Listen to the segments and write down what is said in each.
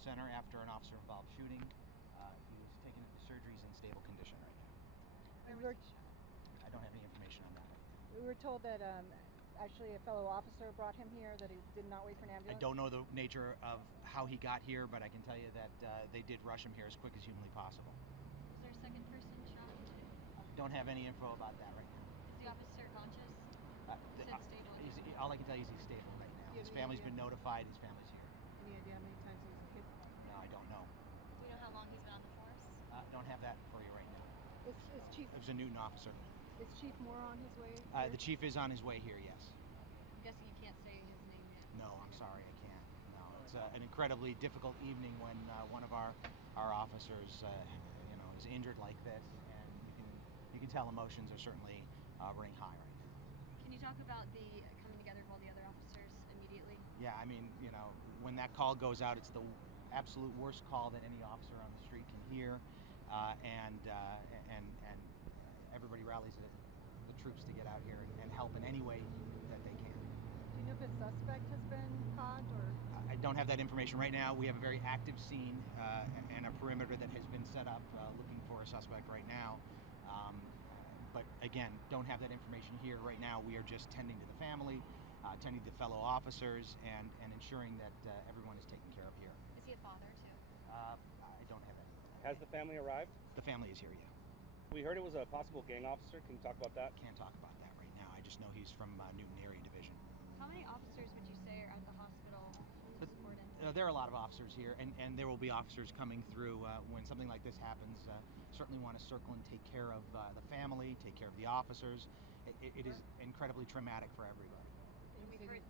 center after an officer-involved shooting. He was taken into surgery. He's in stable condition right now. Where was he shot? I don't have any information on that right now. We were told that actually a fellow officer brought him here, that he did not wait for an ambulance. I don't know the nature of how he got here, but I can tell you that they did rush him here as quick as humanly possible. Was there a second person shot? Don't have any info about that right now. Is the officer conscious? All I can tell you is he's stable right now. His family's been notified. His family's here. Any idea how many times he was hit? No, I don't know. Do we know how long he's been on the force? Don't have that for you right now. Is Chief? It was a Newton officer. Is Chief Moore on his way? The chief is on his way here. Yes. I'm guessing you can't say his name yet. No, I'm sorry, I can't. No, it's an incredibly difficult evening when one of our officers, is injured like this, and you can tell emotions are certainly running high right now. Can you talk about the coming together of all the other officers immediately? Yeah, I mean, when that call goes out, it's the absolute worst call that any officer on the street can hear, and everybody rallies the troops to get out here and help in any way that they can. Do you know if a suspect has been caught, or? I don't have that information right now. We have a very active scene and a perimeter that has been set up looking for a suspect right now. But again, don't have that information here right now. We are just tending to the family, tending to fellow officers, and ensuring that everyone is taken care of here. Is he a father too? I don't have that. Has the family arrived? The family is here, yeah. We heard it was a possible gang officer. Can you talk about that? Can't talk about that right now. I just know he's from Newton Area Division. How many officers would you say are at the hospital supported? There are a lot of officers here, and there will be officers coming through when something like this happens. Certainly want to circle and take care of the family, take care of the officers. It is incredibly traumatic for everybody. And we've heard,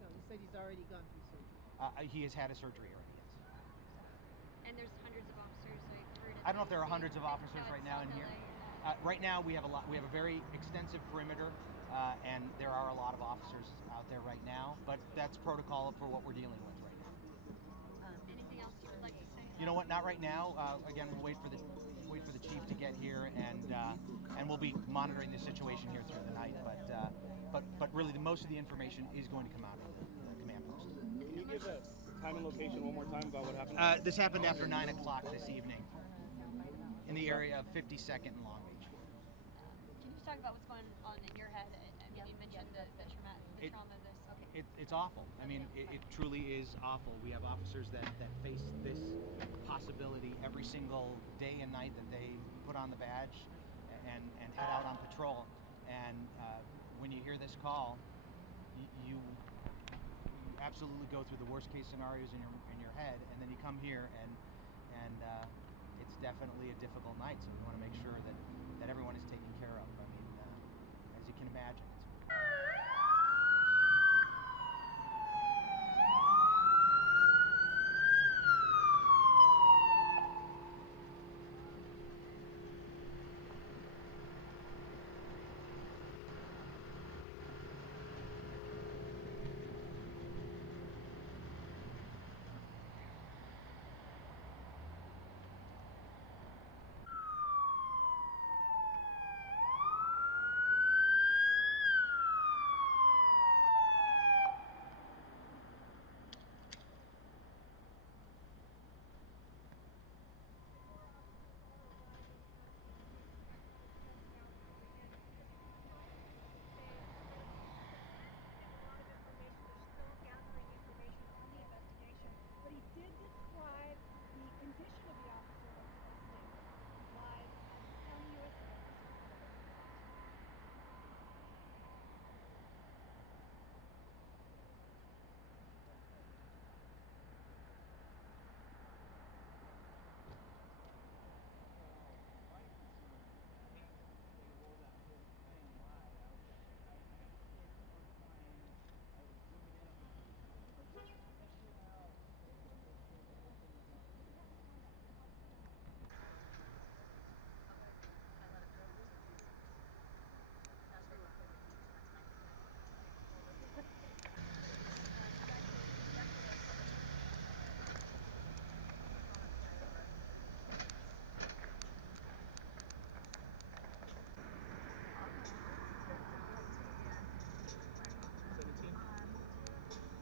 No, he said he's already gone through surgery. He has had a surgery already, yes. and there's hundreds of officers. So you've heard I don't know if there are hundreds of officers right now in here. LA. Right now we have a lot. We have a very extensive perimeter, and there are a lot of officers out there right now. But that's protocol for what we're dealing with right now. Anything else you would like to say? You know what? Not right now. Again, we'll wait for the chief to get here, and we'll be monitoring the situation here through the night. But really, most of the information is going to come out of the command post. Can you give a time and location one more time about what happened? This happened after 9 o'clock this evening in the area of 52nd and Long Beach. Can you talk about what's going on in your head? I mean, you mentioned the trauma of this. Okay. It's awful. I mean, it truly is awful. We have officers that face this possibility every single day and night that they put on the badge and head out on patrol. And when you hear this call, you absolutely go through the worst case scenarios in your head, and then you come here and it's definitely a difficult night. So we want to make sure that everyone is taken care of. I mean, as you can imagine, it's but he did describe the condition of the officer live on County USC.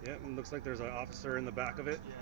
Yeah, it looks like there's an officer in the back of it. yeah.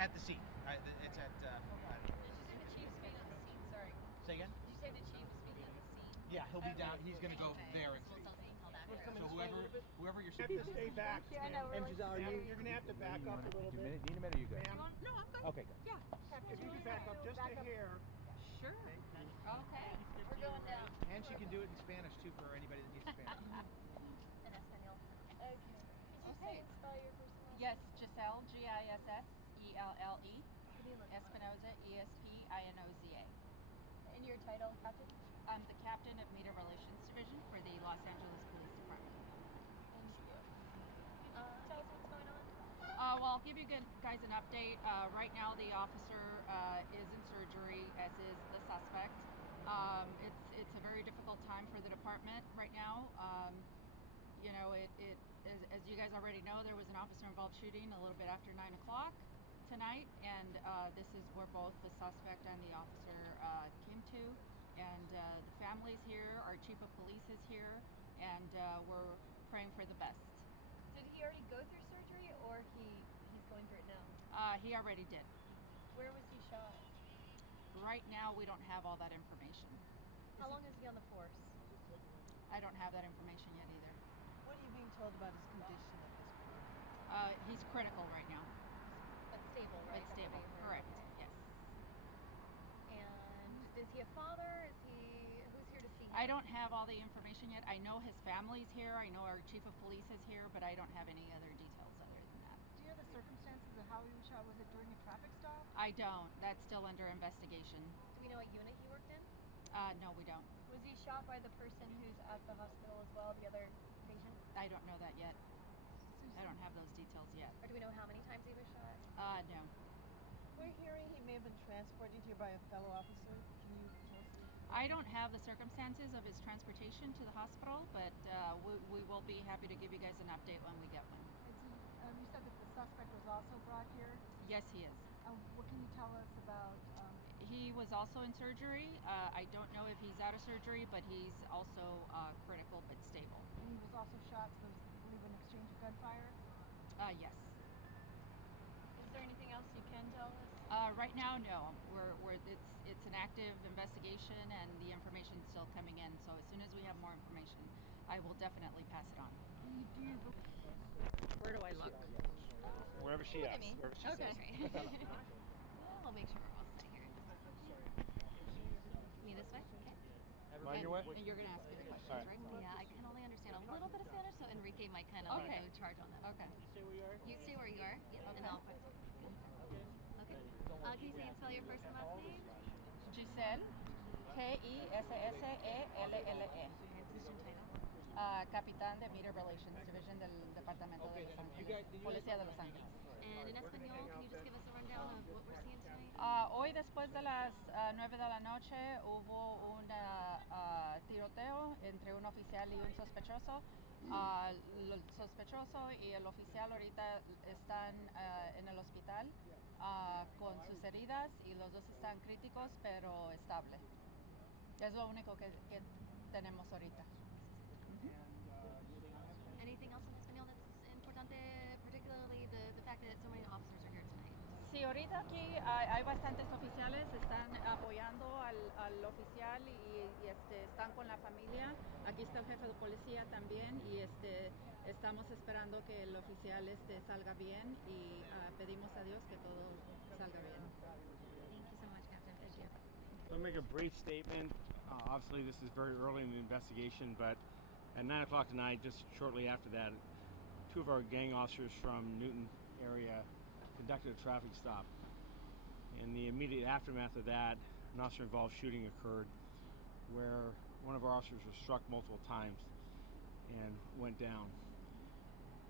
at the scene. It's at. Did you say the chief's being on the scene? Sorry. Say again? Did you say the chief's being on the scene? Yeah, he'll be down. He's going to go there and So speak. we'll tell that So whoever you're You have speaking to stay back. Yeah, I know, And really Giselle, scary. you're gonna have to back up a little bit. Need a minute? Or you good? Ma'am, No, I'm good. Okay, good. Yeah. if you can back up just a hair. Sure. Okay. We're going down. And she can do it in Spanish too for anybody that needs Spanish. In Espanol. Okay. Could you say and spell your first name? Yes, Giselle, Gisselle. Espinoza, Espinoza. And your title, Captain? I'm the captain of Media Relations Division for the Los Angeles Police Department. Thank you. Tell us what's going on. Well, I'll give you guys an update. Right now, the officer is in surgery, as is the suspect. It's a very difficult time for the department right now. You know, as you guys already know, there was an officer-involved shooting a little bit after 9 o'clock tonight, and this is where both the suspect and the officer came to. And the family's here, our chief of police is here, and we're praying for the best. Did he already go through surgery, or he's going through it now? He already did. Where was he shot? Right now, we don't have all that information. How long is he on the force? I don't have that information yet either. What are you being told about his condition at this point? He's critical right now. But stable, right? It's That's stable, what I heard. correct, Okay. yes. And is he a father? Who's here to see him? I don't have all the information yet. I know his family's here. I know our chief of police is here, but I don't have any other details other than that. Do you know the circumstances of how he was shot? Was it during a traffic stop? I don't. That's still under investigation. Do we know what unit he worked in? No, we don't. Was he shot by the person who's at the hospital as well, the other patient? I don't know that yet. I don't have those details yet. Or do we know how many times he was shot? No. We're hearing he may have been transported here by a fellow officer. Can you tell us? I don't have the circumstances of his transportation to the hospital, but we will be happy to give you guys an update when we get one. You said that the suspect was also brought here. Yes, he is. What can you tell us about? He was also in surgery. I don't know if he's out of surgery, but he's also critical but stable. And he was also shot. So there was, I believe, an exchange of gunfire. Yes. Is there anything else you can tell us? Right now, no. It's an active investigation, and the information's still coming in. So as soon as we have more information, I will definitely pass it on. Where do I look? Wherever she Look at asks. me. Wherever she Okay. says. Yeah, we'll make sure we're all sitting here. Me this way? Okay. Mind your way. And you're going to ask me the questions, All right. right? Yeah, I can only understand a little bit of Spanish, so Enrique might kind of Okay. like charge on that. Okay. You stay where you are, and I'll practice. Okay. Can you say and spell your first and last name? Giselle, Gisselle. And position title. Capitán de Media Relations Division del Departamento de Los Ángeles, Policía de Los Ángeles. And in Espanol, can you just give us a rundown of what we're seeing tonight? Hoy después de las 9 de la noche hubo un tiroteo entre un oficial y un sospechoso. El sospechoso y el oficial ahorita están en el hospital con sus heridas y los dos están críticos pero estable. Es lo único que tenemos ahorita. Anything else in Espanol that's importante, particularly the fact that so many officers are here tonight? Sí, ahorita aquí hay bastantes oficiales, están apoyando al oficial y están con la familia. Aquí está el jefe de policía también y estamos esperando que el oficial salga bien y pedimos a Dios que todo salga bien. Thank you so much, Captain. Thank you. I'll make a brief statement. Obviously, this is very early in the investigation, but at 9 o'clock tonight, just shortly after that, two of our gang officers from Newton area conducted a traffic stop. In the immediate aftermath of that, an officer-involved shooting occurred where one of our officers was struck multiple times and went down.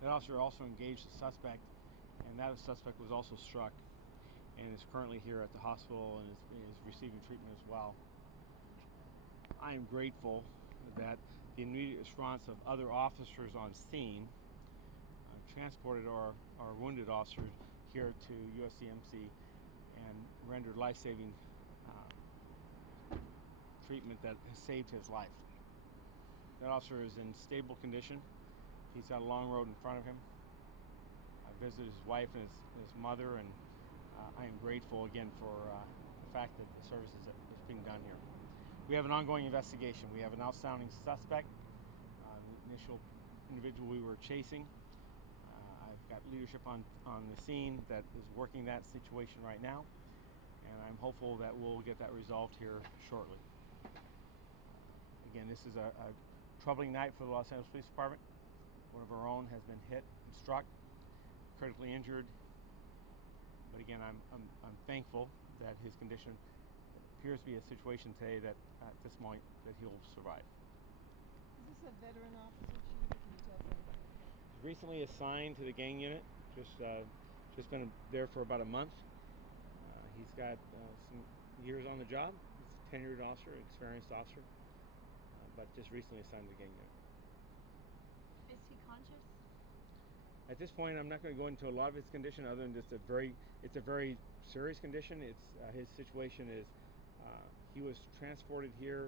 That officer also engaged the suspect, and that suspect was also struck and is currently here at the hospital and is receiving treatment as well. I am grateful that the immediate response of other officers on scene transported our wounded officer here to USCMC and rendered life-saving treatment that has saved his life. That officer is in stable condition. He's got a long road in front of him. I visited his wife and his mother, and I am grateful again for the fact that the services that is being done here. We have an ongoing investigation. We have an outstanding suspect, the initial individual we were chasing. I've got leadership on the scene that is working that situation right now, and I'm hopeful that we'll get that resolved here shortly. Again, this is a troubling night for the Los Angeles Police Department. One of our own has been hit and struck, critically injured. But again, I'm thankful that his condition appears to be a situation today that at this point that he'll survive. Is this a veteran officer, Chief? Can you tell us anything? He's recently assigned to the gang unit. Just been there for about a month. He's got some years on the job. He's a tenured officer, experienced officer, but just recently assigned to the gang unit. Is he conscious? At this point, I'm not going to go into a lot of his condition, other than just it's a very serious condition. It's his situation is he was transported here,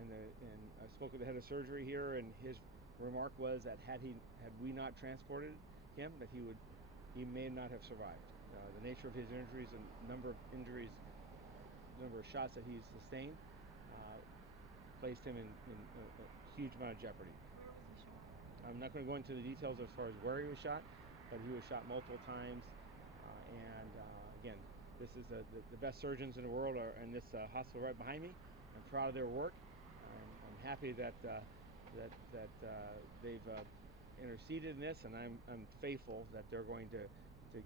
and I spoke with the head of surgery here, and his remark was that had we not transported him, that he may not have survived. The nature of his injuries and number of shots that he's sustained placed him in a huge amount of jeopardy. Where was he shot? I'm not going to go into the details as far as where he was shot, but he was shot multiple times. And again, this is the best surgeons in the world are in this hospital right behind me. I'm proud of their work. I'm happy that they've interceded in this, and I'm faithful that they're going to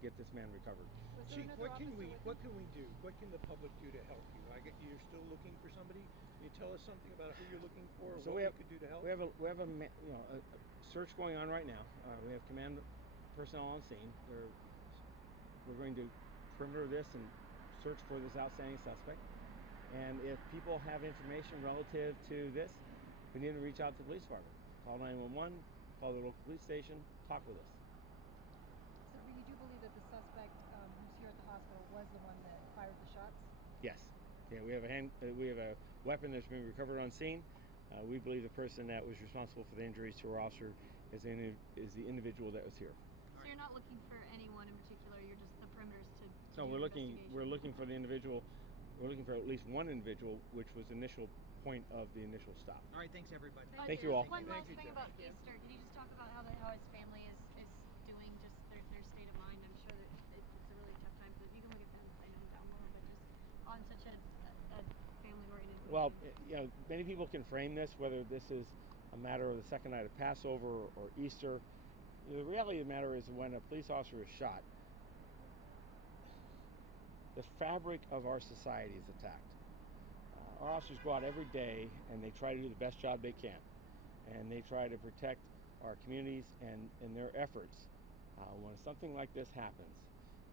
get this man recovered. Was there Chief, another what can officer with him? we do? What can the public do to help you? You're still looking for somebody. Can you tell us something about who you're looking for, or So what we could do to help? We have a search going on right now. We have command personnel on scene. We're going to perimeter this and search for this outstanding suspect. And if people have information relative to this, we need to reach out to the police department. Call 911, call the local police station, talk with us. So you do believe that the suspect who's here at the hospital was the one that fired the shots? Yes. Yeah, we have a weapon that's been recovered on scene. We believe the person that was responsible for the injuries to our officer is the individual that was here. So you're not looking for anyone in particular. You're just the perimeters to No, do we're your looking investigation. for the individual. We're looking for at least one individual, which was the initial point of the initial stop. All right, thanks everybody. Thank you all. One Thank last you, thing Jeff. about Easter. Can you just talk about how his family is doing, just their state of mind? I'm sure that it's a really tough time for them. You can look at them because I know them down low, but just on such a family-oriented. Well, weekend. many people can frame this, whether this is a matter of the second night of Passover or Easter. The reality of the matter is when a police officer is shot, the fabric of our society is attacked. Our officers go out every day and they try to do the best job they can. And they try to protect our communities, and in their efforts, when something like this happens,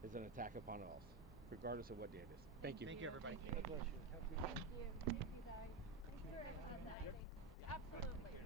is an attack upon us, regardless of what day it is. Thank you. Thank you, everybody. God bless you. Have a good night. Thank you guys. Thanks for that. Absolutely.